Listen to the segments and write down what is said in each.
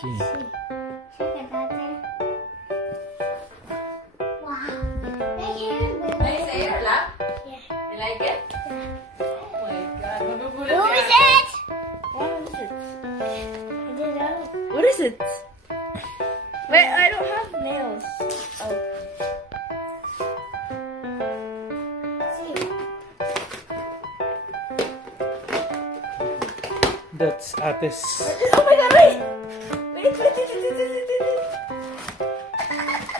Gee. Look at that there. Wow. Nice air, love? Yeah. You like it? Oh my God. Magugulat Who ka. is it? What is it? I don't know. What is it? Wait, I don't have nails. Oh. See. That's Ates. Oh my God, wait! Wait.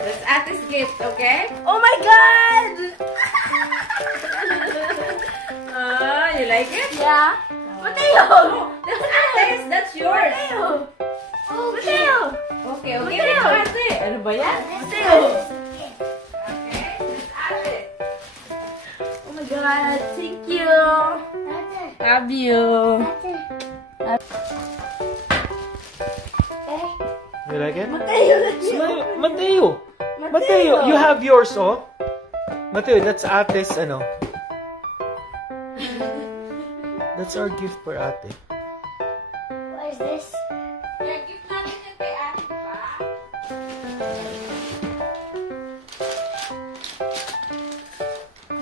That's Ate's gift, okay? Oh my God! You like it? Yeah. Mateo! That's Ate's. That's yours. Mateo! Mateo! Okay, okay. Wait, ate. Ano ba yan? Mateo! Okay, that's Ate. Oh my God, thank you! That's it. Love you! That's it. Okay. You like it? Mateo! Smile. Mateo! Mateo! You have yours, oh? Mateo, that's Ate's, ano? That's our gift for Ate. What is this? Yeah, gift natin yan kay Ate, ba?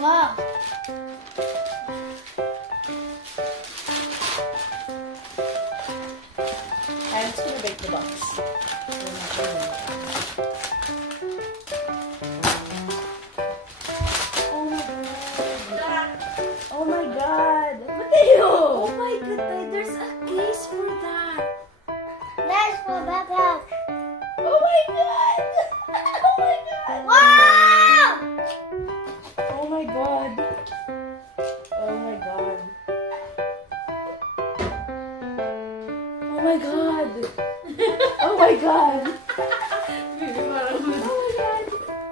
Wow. I'm just gonna break the box. Oh my God! Mateo! Oh my God! There's a case for that! That's for backpack. Oh my God! Oh my God! Wow! Oh my God! Oh my God! Oh my God! Oh my God! Oh my God!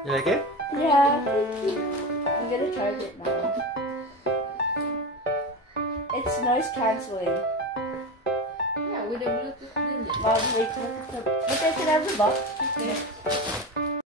You like it? Yeah, thank you. I'm gonna charge it now. It's noise cancelling. Yeah, with the Bluetooth din. Mom, wait, look at the. Look at the box. Okay.